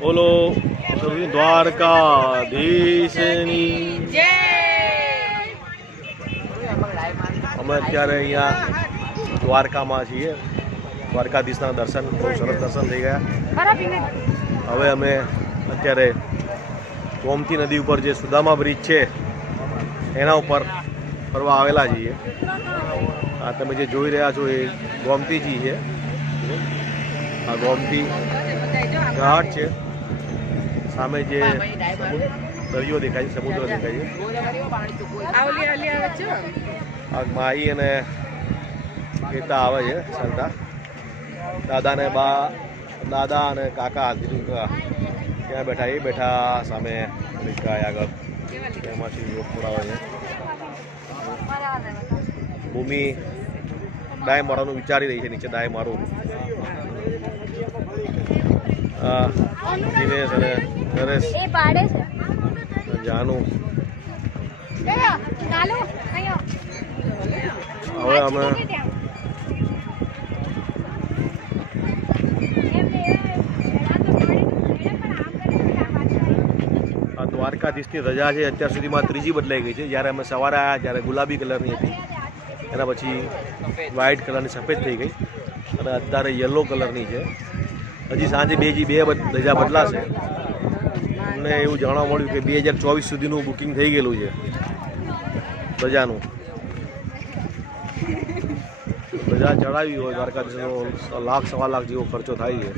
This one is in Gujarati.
બોલો દ્વારકાધીશની જય। અમે અત્યારે અહીંયા દ્વારકામાં છીએ। દ્વારકાધીશના દર્શન બહુ સરસ દર્શન થઈ ગયા। હવે અમે અત્યારે ગોમતી નદી ઉપર જે સુદામા બ્રિજ છે એના ઉપર ફરવા આવેલા છીએ। આ તમે જે જોઈ રહ્યા છો એ ગોમતીજી છે। આ ગોમતી ઘાટ છે। સામે જે દરિયો દેખાય છે, સમુદ્ર દેખાય છે। આ માઈ અને પિતા આવે છે ચાલતા। દાદા અને કાકા ત્યાં બેઠા, એ બેઠા સામે ગાય આગળ એમાંથી યોગ કરાવે છે। ભૂમિ ડાય મારવાનું વિચારી રહી છે, નીચે ડાય મારું। દિનેશ અને નરેશ જાનું। હવે અમે દ્વારકાધીશની રજા છે અત્યાર સુધીમાં ત્રીજી બદલાઈ ગઈ છે। જ્યારે અમે સવારે આવ્યા ત્યારે ગુલાબી કલરની હતી, એના પછી વ્હાઇટ કલરની સફેદ થઈ ગઈ અને અત્યારે યલો કલરની છે। હજી સાંજે બે રજા બદલાશે। અમને એવું જાણવા મળ્યું કે 2024 સુધીનું બુકિંગ થઈ ગયેલું છે રજાનું। રજા ચડાવી હોય દ્વારકાધીશનો 1 લાખ 1.25 લાખ જેવો ખર્ચો થાય છે।